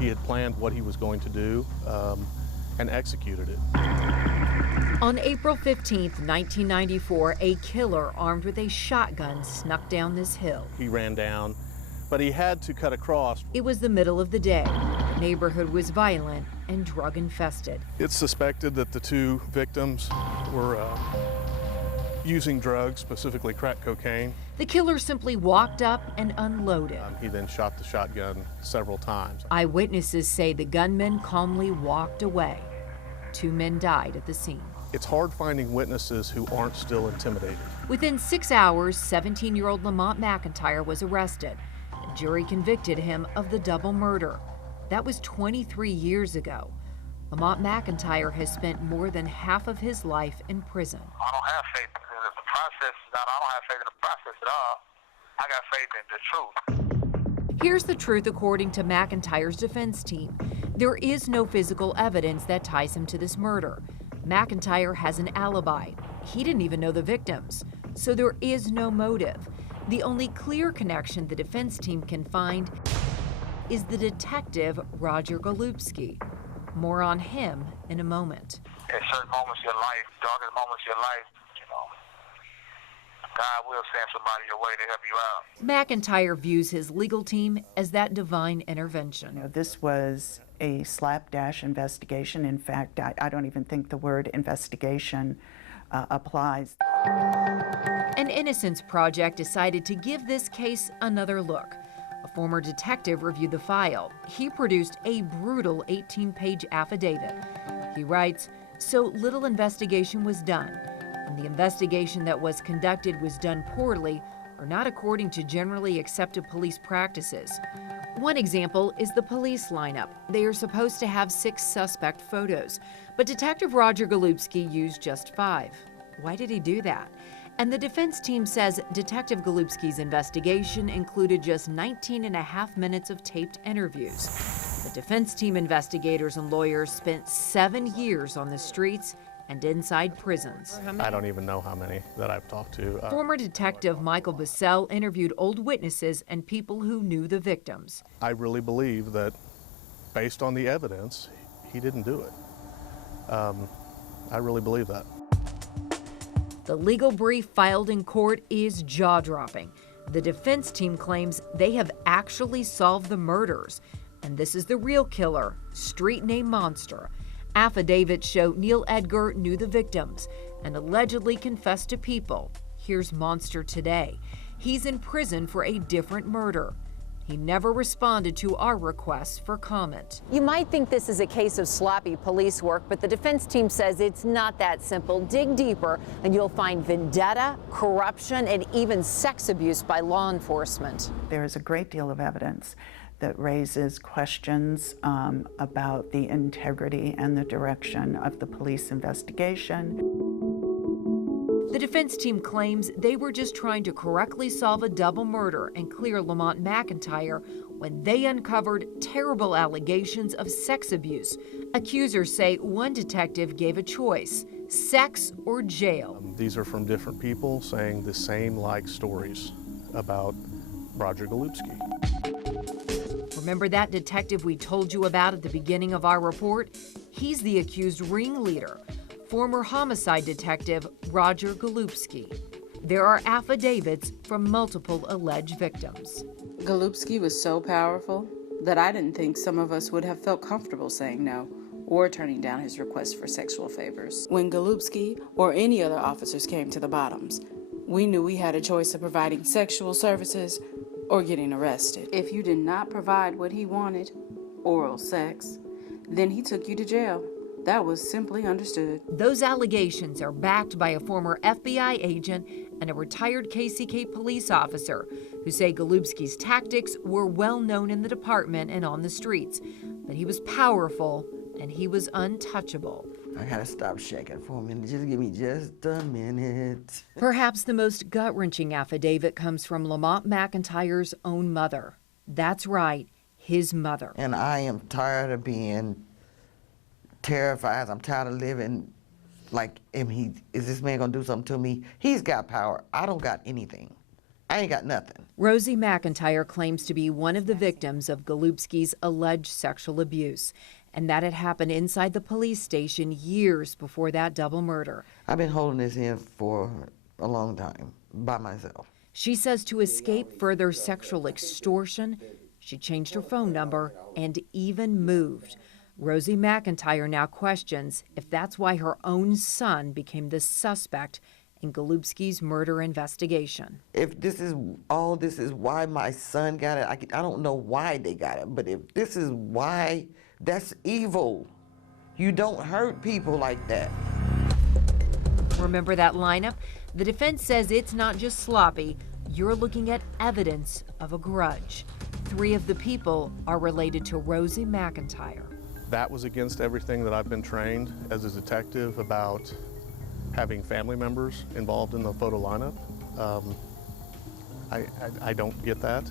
He had planned what he was going to do and executed it. On April 15th, 1994, a killer armed with a shotgun snuck down this hill. He ran down, but he had to cut across. It was the middle of the day. The neighborhood was violent and drug-infested. It's suspected that the two victims were using drugs, specifically crack cocaine. The killer simply walked up and unloaded. He then shot the shotgun several times. Eyewitnesses say the gunman calmly walked away. 2 men died at the scene. It's hard finding witnesses who aren't still intimidated. Within 6 hours, 17-year-old LaMonte McIntyre was arrested. The jury convicted him of the double murder. That was 23 years ago. LaMonte McIntyre has spent more than half of his life in prison. I don't have faith in the process. I don't have faith in the process at all. I got faith in the truth. Here's the truth according to McIntyre's defense team. There is no physical evidence that ties him to this murder. McIntyre has an alibi. He didn't even know the victims, so there is no motive. The only clear connection the defense team can find is the detective Roger Golubski. More on him in a moment. At certain moments of your life, darkest moments of your life, God will send somebody your way to help you out. McIntyre views his legal team as that divine intervention. This was a slapdash investigation. In fact, I don't even think the word investigation applies. An Innocence Project decided to give this case another look. A former detective reviewed the file. He produced a brutal 18-page affidavit. He writes, "So little investigation was done, and the investigation that was conducted was done poorly or not according to generally accepted police practices." One example is the police lineup. They are supposed to have 6 suspect photos, but Detective Roger Golubski used just 5. Why did he do that? And the defense team says Detective Golubski's investigation included just 19.5 minutes of taped interviews. The defense team investigators and lawyers spent 7 years on the streets and inside prisons. I don't even know how many that I've talked to. Former Detective Michael Bissell interviewed old witnesses and people who knew the victims. I really believe that, based on the evidence, he didn't do it. I really believe that. The legal brief filed in court is jaw-dropping. The defense team claims they have actually solved the murders, and this is the real killer, street name Monster. Affidavits show Neil Edgar knew the victims and allegedly confessed to people. Here's Monster today. He's in prison for a different murder. He never responded to our requests for comment. You might think this is a case of sloppy police work, but the defense team says it's not that simple. Dig deeper and you'll find vendetta, corruption, and even sex abuse by law enforcement. There is a great deal of evidence that raises questions about the integrity and the direction of the police investigation. The defense team claims they were just trying to correctly solve a double murder and clear LaMonte McIntyre when they uncovered terrible allegations of sex abuse. Accusers say one detective gave a choice: sex or jail. These are from different people saying the same like stories about Roger Golubski. Remember that detective we told you about at the beginning of our report? He's the accused ringleader, former homicide detective Roger Golubski. There are affidavits from multiple alleged victims. Golubski was so powerful that I didn't think some of us would have felt comfortable saying no or turning down his request for sexual favors. When Golubski or any other officers came to the Bottoms, we knew we had a choice of providing sexual services or getting arrested. If you did not provide what he wanted, oral sex, then he took you to jail. That was simply understood. Those allegations are backed by a former FBI agent and a retired KCK police officer who say Golubski's tactics were well known in the department and on the streets, but he was powerful and he was untouchable. I gotta stop shaking for a minute. Just give me just a minute. Perhaps the most gut-wrenching affidavit comes from LaMonte McIntyre's own mother. That's right, his mother. And I am tired of being terrified. I'm tired of living like, is this man gonna do something to me? He's got power. I don't got anything. I ain't got nothing. Rosie McIntyre claims to be one of the victims of Golubski's alleged sexual abuse, and that it happened inside the police station years before that double murder. I've been holding this in for a long time by myself. She says to escape further sexual extortion, she changed her phone number and even moved. Rosie McIntyre now questions if that's why her own son became the suspect in Golubski's murder investigation. If this is why my son got it, I don't know why they got it, but if this is why, that's evil. You don't hurt people like that. Remember that lineup? The defense says it's not just sloppy. You're looking at evidence of a grudge. 3 of the people are related to Rosie McIntyre. That was against everything that I've been trained as a detective about having family members involved in the photo lineup. I don't get that.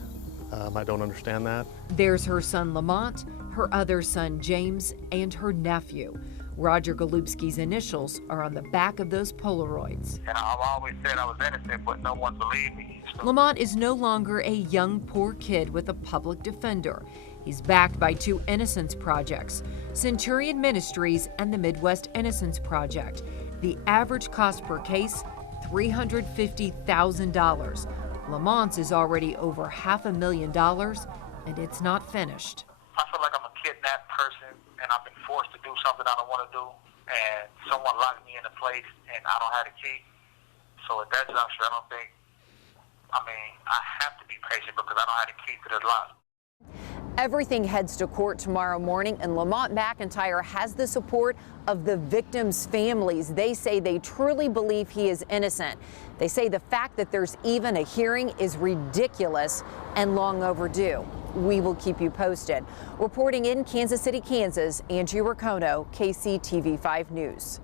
I don't understand that. There's her son LaMonte, her other son James, and her nephew. Roger Golubski's initials are on the back of those Polaroids. And I've always said I was innocent, but no one believed me. LaMonte is no longer a young, poor kid with a public defender. He's backed by 2 innocence projects, Centurion Ministries and the Midwest Innocence Project. The average cost per case, $350,000. Lamonte's is already over $500,000, and it's not finished. I feel like I'm a kidnapped person, and I've been forced to do something I don't want to do, and someone locked me in a place, and I don't have a key. So at that juncture, I have to be patient because I don't have the key to the lock. Everything heads to court tomorrow morning, and LaMonte McIntyre has the support of the victims' families. They say they truly believe he is innocent. They say the fact that there's even a hearing is ridiculous and long overdue. We will keep you posted. Reporting in Kansas City, Kansas, Angie Racono, KCTV5 News.